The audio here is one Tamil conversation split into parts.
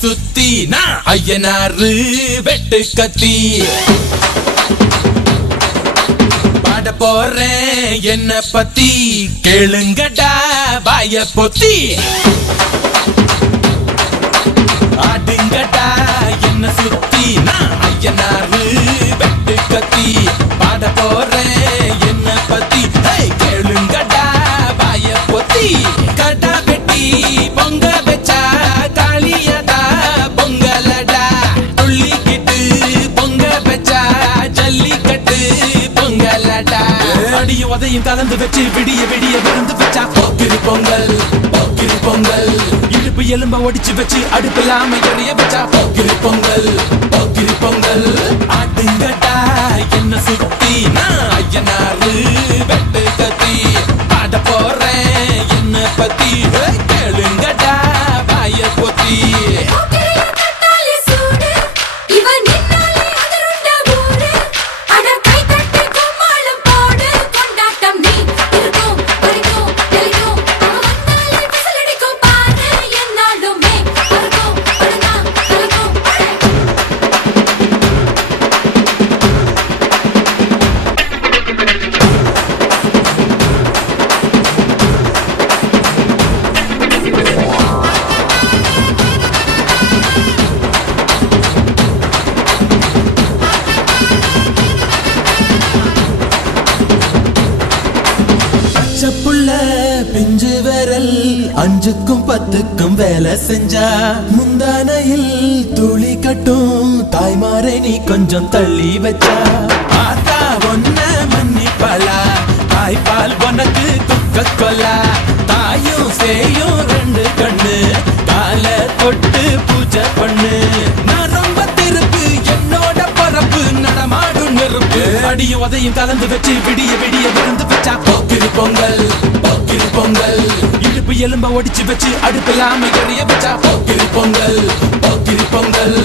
சுத்தி நான் ஐயனாரு வெட்டு கத்தி பாட போறேன் என்ன பத்தி கேளுங்கடா வாய பொத்தி ஆடுங்கடா என்ன சுத்தி நான் ஐயனாரு வெட்டு கத்தி பாட போறேன் என்ன பத்தி கேளுங்கடா வாய பொத்தி கடா வெட்டி பொங்க வச்சா காளியதா பொங்கலடா துள்ளிக்கிட்டு பொங்க வச்சா ஜல்லிக்கட்டு பொங்கலடா அடியும் உதையும் கலந்து வச்சு விடிய விடிய விருந்து வச்சா போக்கிரி பொங்கல் போக்கிரி பொங்கல் இடுப்பு எலும்ப ஒடிச்சு வச்சு அடுப்பில்லாம எறிய வச்சா போக்கிரி பொங்கல் போக்கிரி பொங்கல் ஆடுங்கடா என்ன சுத்தி நான் ஐயனாரு வெட்டு கத்தி பாட போறேன் என்ன பத்தி கேளுங்கடா வாய பொத்தி புள்ள பிஞ்சு விரல் அஞ்சுக்கும் பத்துக்கும் வேலை செஞ்சா முந்தானையில் துளி கட்டும் தாய்மாரை நீ கொஞ்சம் தள்ளி வச்சா ஆத்தா ஒன்ன மன்னிப்பலா தாய்ப்பால் உனக்கு குக்க கொல்லா தாயும் சேயும் ரெண்டு கண்ணு கால தொட்டு பூஜை பண்ணு நான் ரொம்ப திருப்பு என்னோட பரப்பு நடமாடும் நெருப்பு அடியும் உதையும் கலந்து வச்சு விடிய விடிய விருந்து வச்சா போக்கிரி பொங்கல் போக்கிரி பொங்கல் இடுப்பு எலும்ப ஒடிச்சு வச்சு அடுப்பில்லாம எறிய வச்சா போக்கிரி பொங்கல் போக்கிரி பொங்கல்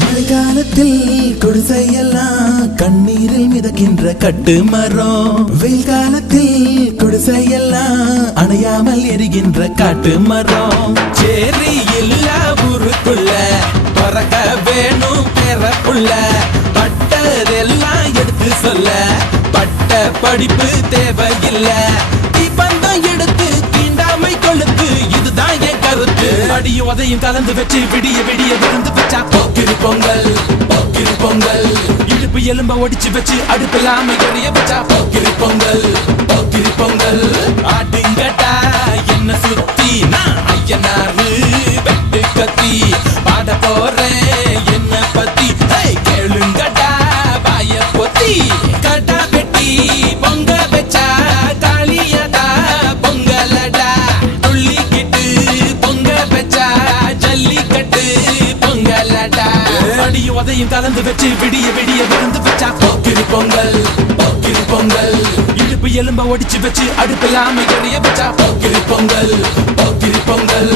மழைக்காலத்தில் குடிசையெல்லாம் கண்ணீரில் மிதக்கின்ற கட்டு மரம் வெயில் காலத்தில் குடிசையெல்லாம் அணையாமல் எரிகின்ற காட்டு மரம் சேரி இல்ல ஊருக்குள்ள பறக்க வேணும் பிறப்புள்ள பட்டதெல்லாம் எடுத்து சொல்ல பட்ட படிப்பு தேவையில்ல பந்தம் எடுத்து தீண்டாமை கொழுத்து இதுதான் என் கருத்து அடியும் உதையும் கலந்து வச்சு விடிய விடிய விருந்து வச்சா போக்கிரி பொங்கல் போக்கிரி பொங்கல் இடுப்பு எலும்ப ஒடிச்சு வச்சு அடுப்பில்லாம எறிய வச்சா போக்கிரி பொங்கல் போக்கிரி பொங்கல் ஆடுங்கடா என்ன சுத்தி நான் ஐயனாரு வெட்டு கத்தி பாட போறேன் என்ன பத்தி கேளுங்கடா வாய பொத்தி கடா வெட்டி பொங்க வச்சா காளியதா பொங்கலடா துள்ளிக்கிட்டு பொங்க வச்சா ஜல்லிக்கட்டு பொங்கலடா அடியும் உதையும் கலந்து வச்சு விடிய விடிய விருந்து வச்சா போக்கிரி பொங்கல் போக்கிரி பொங்கல் இடுப்பு எலும்ப ஒடிச்சு வச்சு அடுப்பில்லாம எறிய வச்சா போக்கிரி பொங்கல் போக்கிரி பொங்கல்